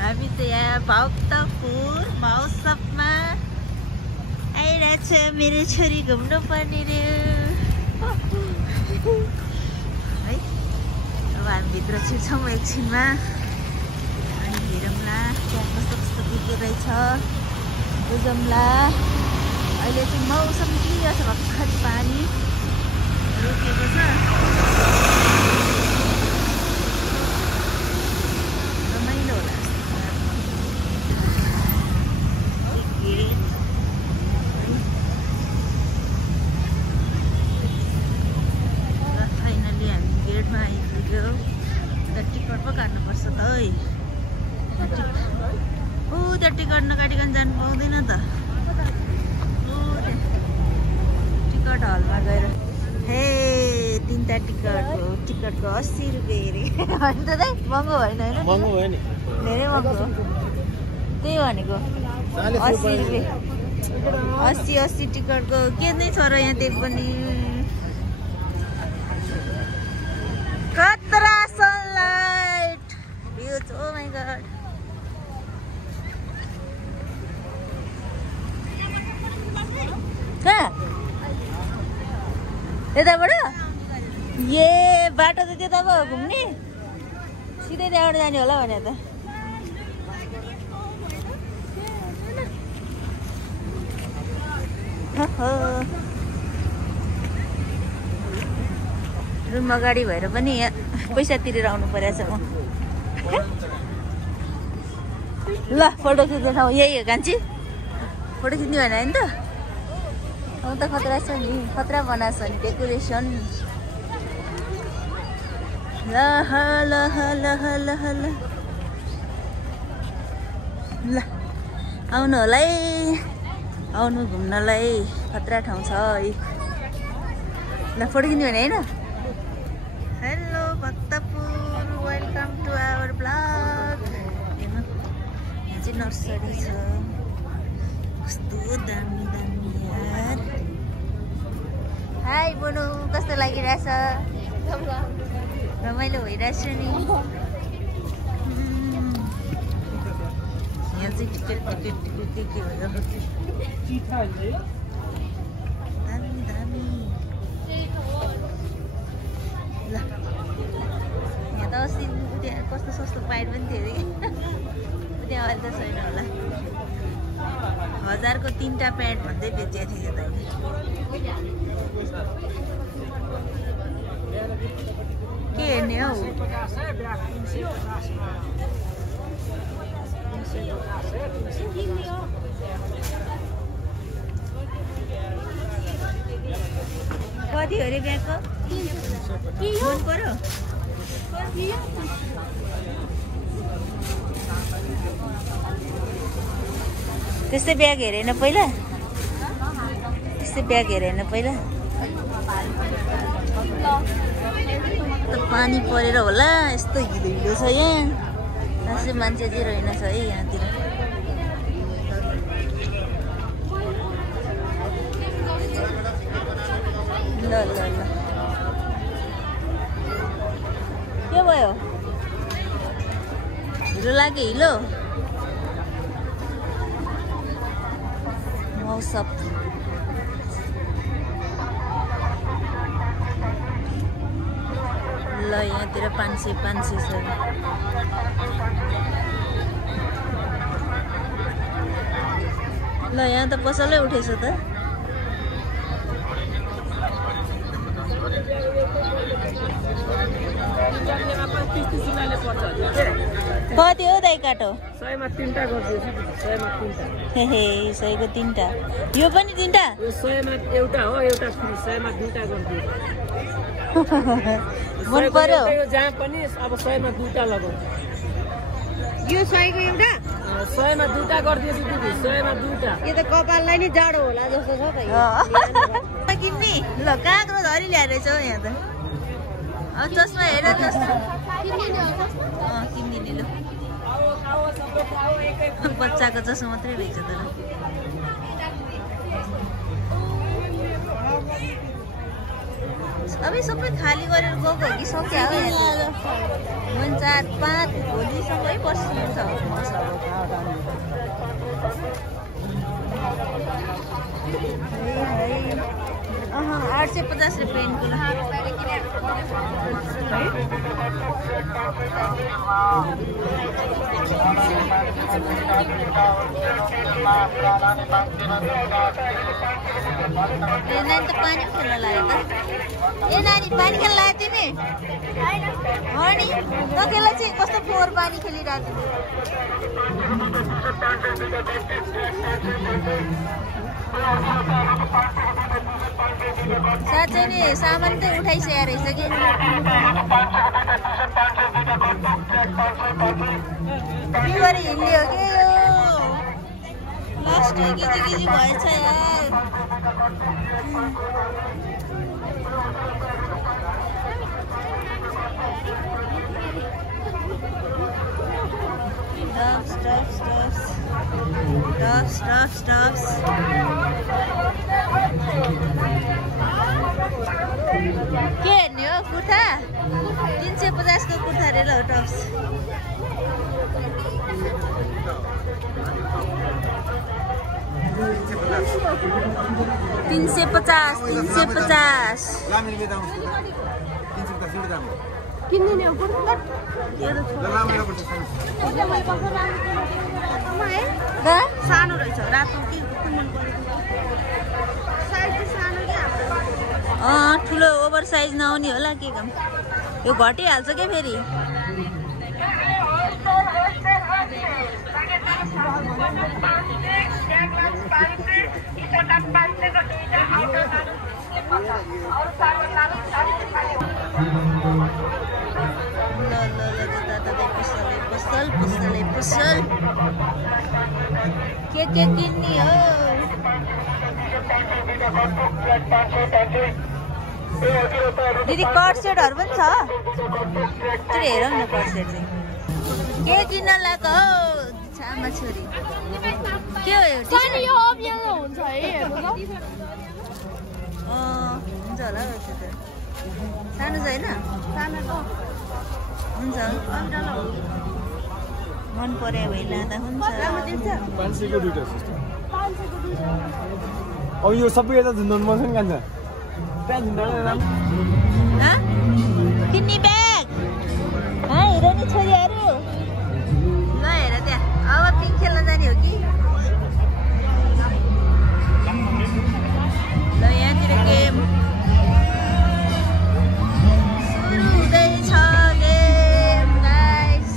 हामी त यहाँ भक्तपुर महोत्सवमा आइरहेछ। मेरो छोरी घुम्नु पर्ने रे है। अब हामी भित्र छिर्छौँ एकछिनमा अनि हेरौँला त्यहाँ कस्तो कस्तो के रहेछ बुझौँला। अहिले चाहिँ मौसम क्लियर छ, भर्खर पानी रोकेको छ। रमाइलो होला। फाइनली हामी गेटमा आइपुग्यो। टिकट पो काट्नुपर्छ त है। त्यहाँ टिकट नकाटिकन जानु पाउँदैन त। टिकट हलमा गएर हे तीनटा टिकटको 80 रुपियाँ अरे होइन त दाइ? महँगो भएन? होइन महँगो भयो नि, धेरै महँगो हो। त्यही भनेको 80 रुपियाँ 80 टिकटको के नै छ र यहाँ। त्यही पनि खतरा sunlight views. Oh my god. कहाँ यताबाट? ए बाटो त त्यता पो घुम्ने, सिधै त्यहाँबाट जाने होला भने त। रुम अगाडि भएर पनि यहाँ पैसा तिरेर आउनु परेछ म। ल फोटो खिच्ने ठाउँ यही हो कान्छी। फोटो खिच्ने भने होइन त? अब त खतरा छ नि, खतरा बनाएको छ नि डेकोरेसन। ल ल ल ल ल ल आउनु होला है, आउनु घुम्नलाई। खतरा ठाउँ छ है। ल फोटो खिच्ने भने होइन? Hello Bhaktapur, welcome to our blog. यहाँ चाहिँ नर्सरी छ, कस्तो दामी दामी यार। हाई बोनु, कस्तो लागिरहेछ? रमाइलो भइरहेछ नि। यहाँ चाहिँ टिकट के भयो? दामी दामी। ल यहाँ त अस्ति त्यहाँ कस्तो सस्तो पाइट पनि थियो अरे। त्यहाँ अहिले त छैन होला। 1000 को 3टा प्यान्ट भन्दै बेचेको थियो त। के हेर्ने हौ? कति हो अरे ब्यागको? मन पर्यो? त्यस्तै ब्याग हेरेन पहिला? त्यस्तै ब्याग हेरेन पहिला? पानी परेर होला यस्तो हिलो छ यहाँ। खासै मान्छे चाहिँ रहेनछ है यहाँतिर। ल ल ल के भयो? हिलो लाग्यो? हिलो मौसम। ल यहाँतिर 500 छ। ल यहाँ त पसलै उठेछ त। कति हो दाइ काटो? 100 मा 3टा गरिदिएछु। 100 मा 3टा। हे 100 को 3टा। यो पनि 3टा? यो 100 मा एउटा हो, एउटा फ्री। 100 मा 2टा गरिदिएछु। मन पर्यो? यो जहाँ पनि अब 100 मा 2टा लगाऊ। यो 100 को एउटा? 100 मा 2टा गरिदिएछु दिदी। 100 मा 2टा। यो त कपाललाई नि जाडो होला जस्तो छ त यो। किन्ने? ल काँक्रो धरि ल्याएर छ यहाँ त। अब चस्मा हेर, चस्मा किनिदिने ल बच्चाको जसो मात्रै रहेछ तर अबे सबै खाली गरेर गएको हो कि सक्यो हो मन 4-5 भोलिसम्मै बस्नुहुन्छ अह 850 रुपैयाँ पेनको नानी त पानी खेल्न लाग्यो त ए नानी पानी खेल्न लाग्यो तिमी हो नि नखेल्दा चाहिँ कस्तो फोहोर पानी खेलिरहेको साँच्चै नै सामान त उठाइसकेको रहेछ कि बिहिबार हिँड्ने हो कि यो लास्ट गिजी भएछ यार Stops. के हेर्ने हो कुर्ता 350 को कुर्ता रे ल टप्स $350 किन्दिने हो कुर्ता सानो रहेछ रातो कि मन परेको साइज सानो कि ठुलो ओभर साइज नआउने होला के काम यो घटिहाल्छ के फेरि पसल के किन्ने हो दिदी कट सेटहरू पनि छ त्यो हेरौँ न कट सेट चाहिँ के किन्न लाग्यो हो छामा छोरी के हो हुन्छ है हेर्नु ल हुन्छ होला त्यो त सानो छ हैन सानो हुन्छ मन पर्यो भइ लाँदा हुन्छ 500 को दुईटा सिस्टर 500 को दुईटा अब यो सबै यता झुन्डन मसन कान्छ त्यहाँ झुन्डन नाम किन्नी ब्याग हेर नि छोरीहरू ल हेर त्यहाँ अब पिङ खेल्न जाने हो कि ल यहाँतिर गेम सुरु हुँदैछ गेम गाइस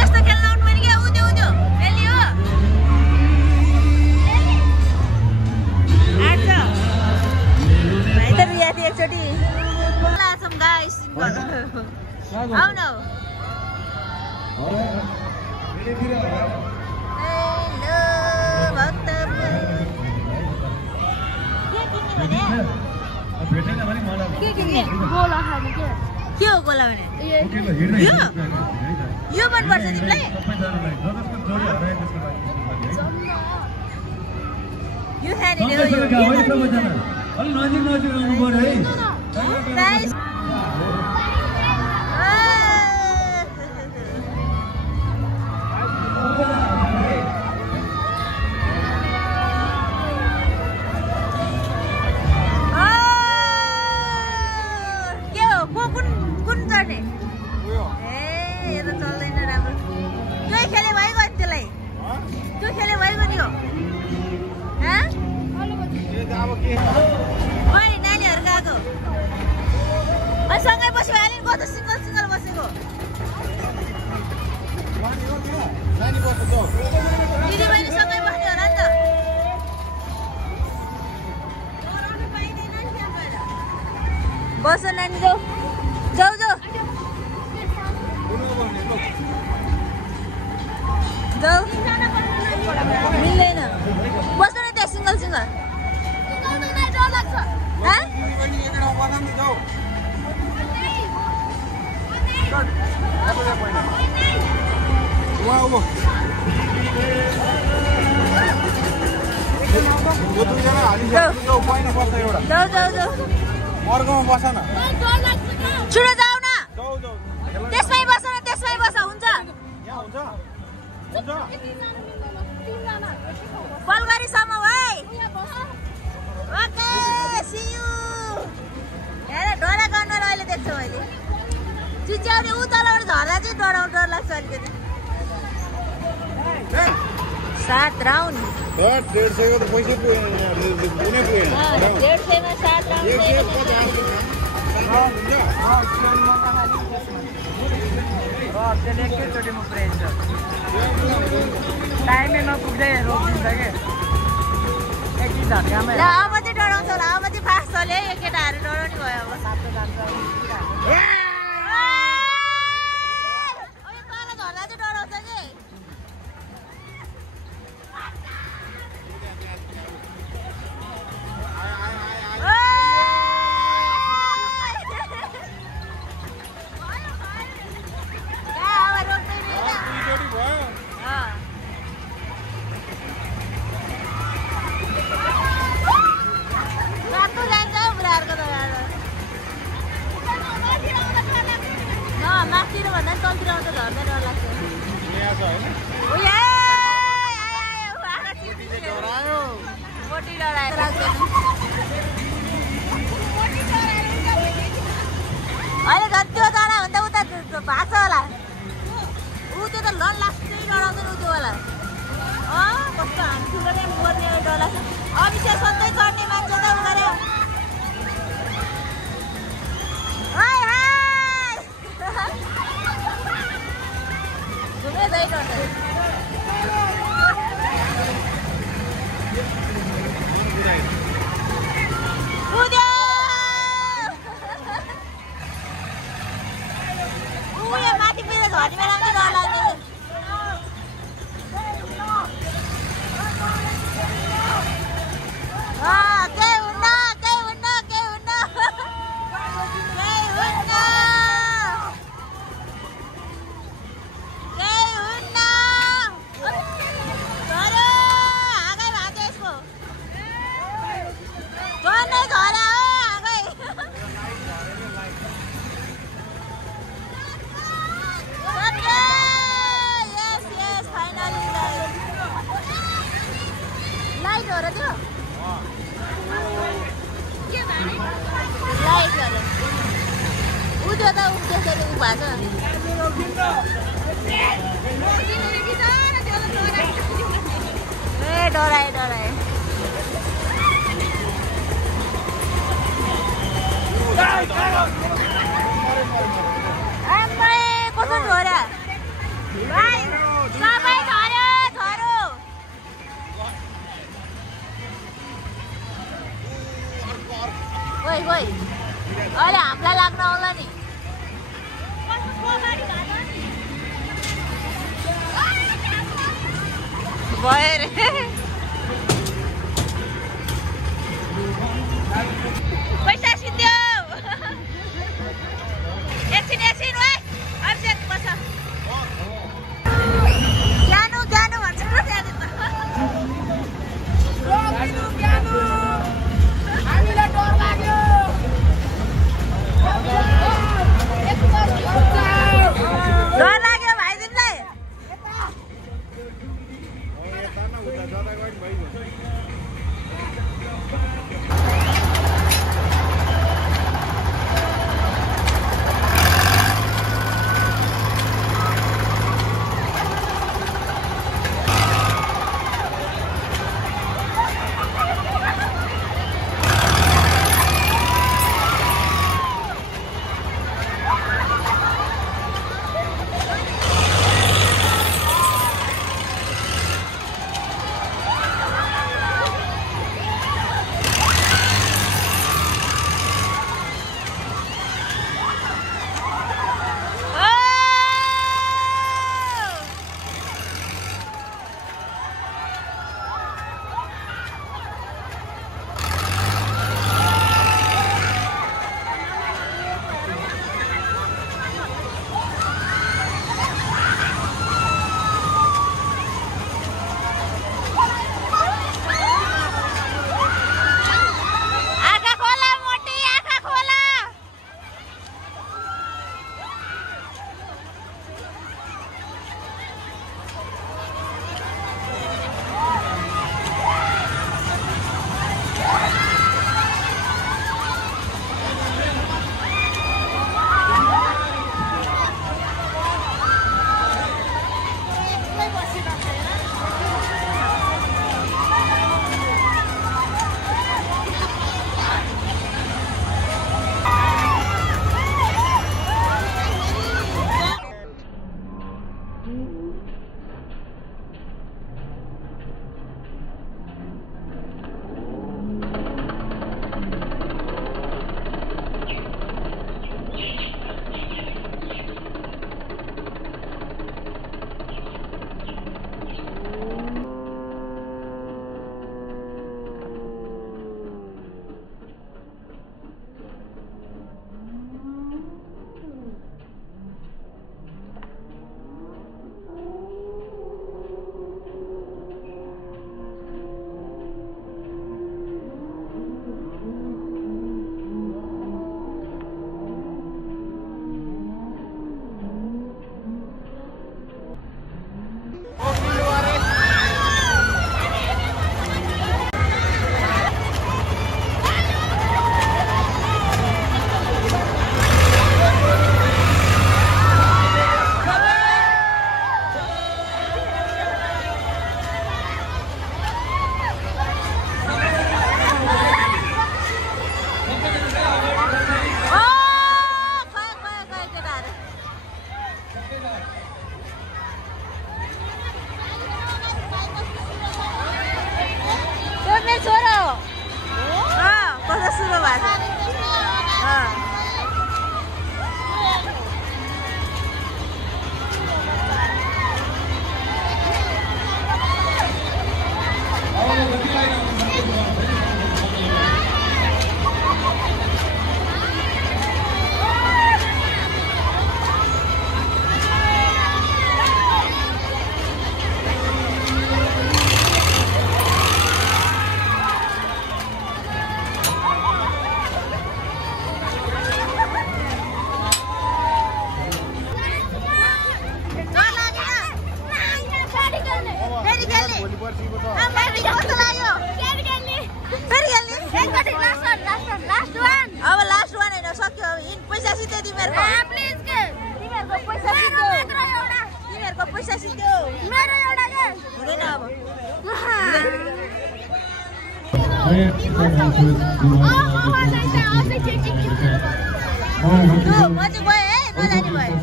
यस्तो खेल्न आउनु मैले क्या उद्यो खेलियो आठ भाइ त रियाती एकचोटि लाछौँ गाइस आउ न हेलो भक्तपुर के किन्ने गोला खाने के हो गोला भने यो मनपर्छ तिमीलाई यो खाने हो गाइस सँगै बस्यो अलिक गयो त सिंगल बसेको दिदी बहिनी सँगै बस्ने होला नि त बस नानी जाऊ मिल्दैन बस्नु न त्यहाँ सिंगल छिटो जाऊ न त्यसमै बस न त्यसमै बस हुन्छ बलगढीसम्म है ओके सी यू हेर डरा गर्न अहिले देख्छु मैले चिच्याउने उ तलबाट झर्दा चाहिँ डर लाग्छ अलिकति 7 राउन्ड 150 को तो पैसे पुगेन 150 मा 7 राउन्ड एकैचोटि म पुऱ्याइन्छ टाइमै नपुग्दै रोकिन्छ के एकछिन झट्कामै ल अब चाहिँ डराउँछ होला अब चाहिँ फास्ट चल्यो है केटाहरू डराउने भयो अब सातो जान्छ झर्दा चाहिँ डराउँछ कि माथितिर भन्दा तलतिर आउँछ झर्दा डर लाग्छ मोटी डराएर अहिले झन् त्यो डरा भन्दा उता भाग्छ होला ऊ त्यो त लड लाग्छ डराउँछ नि ऊ त्यो होला कस्तो हामी ठुलो नै बोल्ने डर लाग्छ अभिषेक सधैँ चढ्ने मान्छे त उ गऱ्यो माथि पुगेर झर्ने बेला पनि डर लाग्ने केही हुन्न डराए कस्तो झोरा सबै झरो अहिले हामीलाई लाग्न आउला नि भयो रे पैसा सिद्धियो एकछिन है अभिषेक बस ज्ञानु भन्छ हामीलाई डर लाग्यो भाइ तिमीलाई सिधो तिमीहरूको प्लिज के तिमीहरूको पैसा सिधो तिमीहरूको पैसा सिधो मेरो एउटा के हुँदैन अब म चाहिँ गएँ है नजाने भयो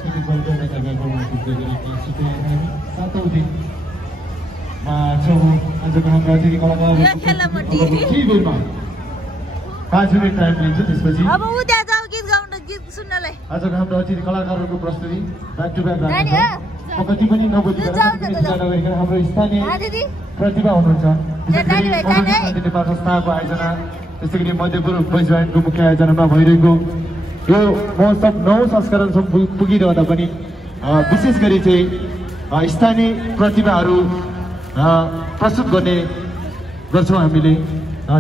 यो खेल्न मटी अब ऊ त्यहाँ जाऊ गीत गाउन गीत सुन्नलाई आजको हाम्रो अतिथि कलाकारहरूको प्रस्तुति ब्याक टु ब्याक नानी हो म कति पनि नबुझिकन हाम्रो स्थानीय दिदी प्रतिभा हुनुहुन्छ नानी भाइ जाने है नेपाल संस्थाको आयोजना त्यसै गरी मध्यपूर्व बोइज ब्यान्डको मुख्य आयोजनामा भइरहेको यो महोत्सव 9 संस्करणसम्म पुगिरहँदा पनि विशेष गरी चाहिँ स्थानीय प्रतिभाहरू प्रस्तुत गर्ने गर्छौँ हामीले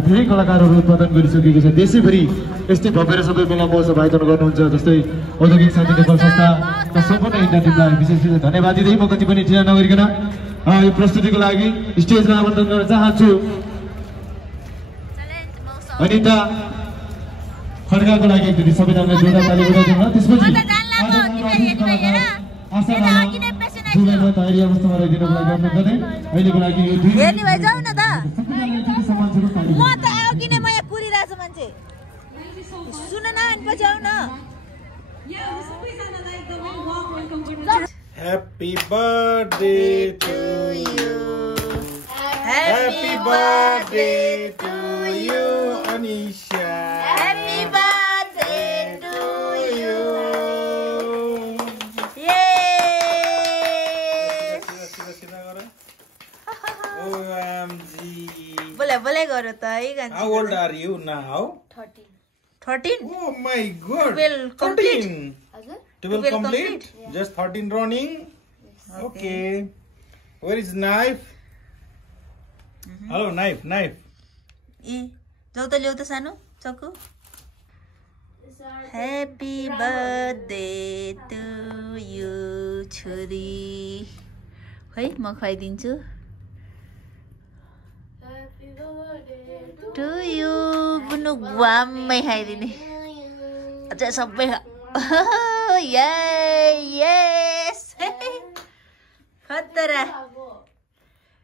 धेरै कलाकारहरू उत्पादन गरिसकेको छ देशैभरि यस्तै भव्य र सबै मेला महोत्सव आयोजन गर्नुहुन्छ जस्तै औद्योगिक शान्ति नेपाल संस्था र सम्पूर्ण इन्डिया टिमलाई विशेष धन्यवाद दिँदै म कति पनि ढिला नगरिकन यो प्रस्तुतिको लागि स्टेजमा आमन्त्रण गर्न चाहन्छु अनिता खड्काको लागि एकचोटि सबैजनालाई जोरदार ताली बजाइदिनु न त्यसपछि जुलाईमा तयारी अवस्थामा रहिदिनुको लागि अनुरोध गर्दै अहिलेको लागि यो हेर्ने भए जाऊ न त म त आऊ किन म यहाँ कुरिरहेको छु मान्छे सुन न अनि पछि आऊ न Happy birthday to you. Happy birthday to you, Anisha. Happy birthday to you. OMG. बोले गरो त है गान्छ How old are you now? 13 Oh my god. 12 complete. 12 complete? Just 13 running? Okay. Where is knife? Hello, knife. ए जाऊ त ल्याउ त सानो चक्कु happy birthday to you छोरी खै म खुवाइदिन्छु टु यु बुनु गुवामै खाइदिने अझ सबै यस खतरा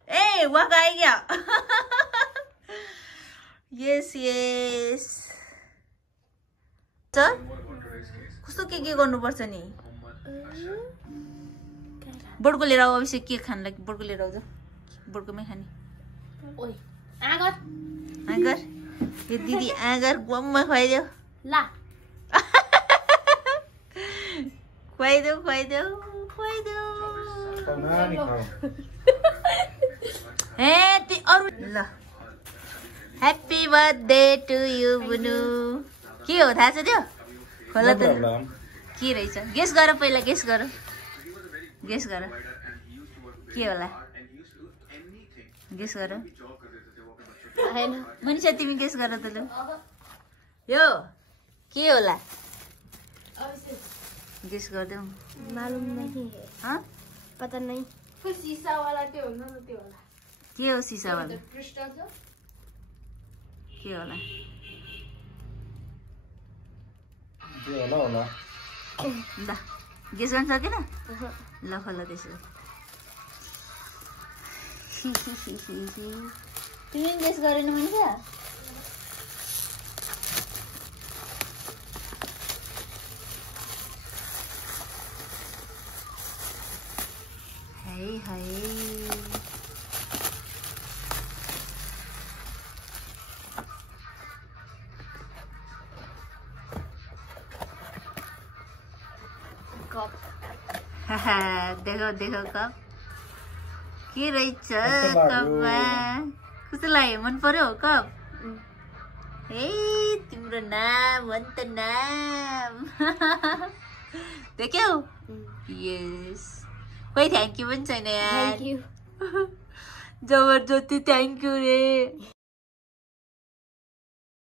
ए वाक आइगयो यस कस्तो के गर्नुपर्छ नि बोर्डको लिएर आऊ अवश्य के खान लागि बोर्डको लिएर आउँछ बोर्डकोमै खाने आँगर यो दिदी आँगर गुवाममा खुवाइदेऊ ला खुवाइदेऊ ए ती अरु ल ह्याप्पी बर्थडे टु यु बुनु के हो थाहा छ त्यो खोला त के रहेछ गेस गर पहिला गेस गर के होला गेस गर मनिषा तिमी गेस गर त लु यो के होला गेस गर्देऊ मालूम नहीं हाँ पता नहीं शीशा वाला त्यो हुन्छ नि त्यो होला के हो शीशा वाला पृष्ठ के होला होला ल गेस गर्न सकेन ल खोला त्यसो तिमी गेस गरेन मनिषा हाय देखो कप के रहेछ कपमा कस्तो लाग्यो मन पर्यो कप ए तिम्रो नाम भन् त नाम देख्यौ यस कोही थ्याङ्क यू पनि छैन यार जबरजस्ती थ्याङ्क यू रे